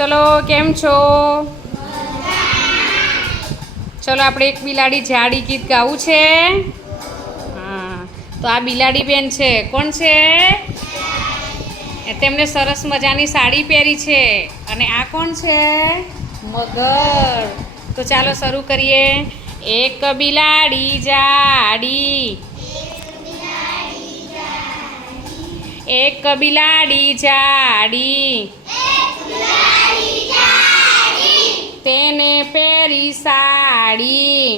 ચલો કેમ છો? ચલો આપણે એક બિલાડી જાડી ગીત ગાવું છે. હા, તો આ બિલાડી બેન છે. કોણ છે? તેમને સરસ મજાની સાડી પહેરી છે. અને આ કોણ છે? મગર. તો ચાલો શરૂ કરીએ. એક બિલાડી જાડી, એક બિલાડી જાડી, તેને પહેરી સાડી,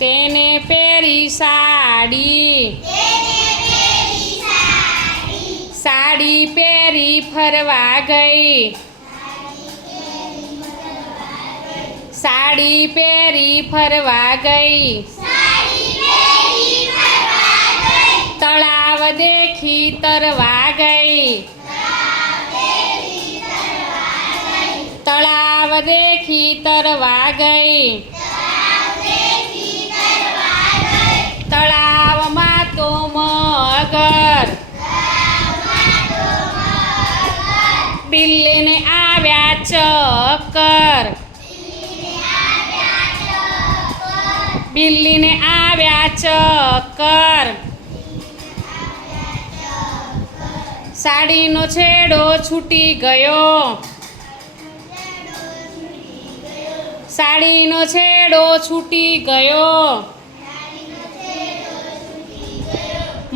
તેને પહેરી સાડી, સાડી પહેરી ફરવા ગઈ, સાડી પહેરી ફરવા ગઈ, તળાવ દેખી તરવા ગઈ, તળાવ દેખી તરવા ગઈ, તળાવમાં તો મગર, બિલ્લીને આવ્યા ચક્કર, બિલ્લીને આવ્યા ચક્કર, સાડીનો છેડો છૂટી ગયો, સાડીનો છેડો છૂટી ગયો,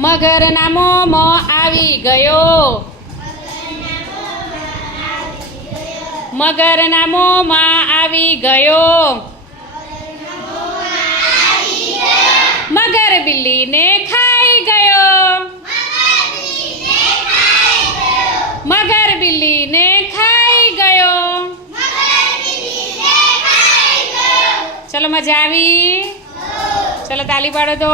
મગરના મોંમાં આવી ગયો, મગરના મોંમાં આવી ગયો, મગર બિલ્લીને ખાઈ ગયો, મગર બિલ્લીને ખાઈ ગયો. ચલો મજા આવી? ચલો તાલી પાડો તો.